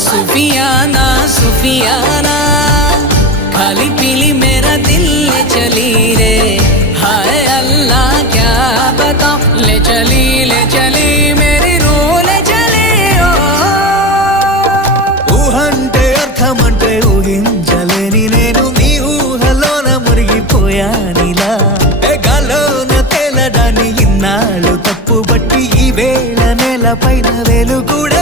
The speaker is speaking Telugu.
सुफियाना सुफियाना खाली पीली मेरा दिल ले चली रे हाय अल्लाह क्या बताऊं ले चली मेरी रूह ले चली ओ ఊహంటే అర్థమంటే ఊహించలేని నేను నీ ఊహలోన మురిగిపోయానిలా గాల్లోన తేలడాన్ని ఇన్నాళ్ళు తప్పుబట్టి ఈ వేళ నేల పైన వేలు కూడా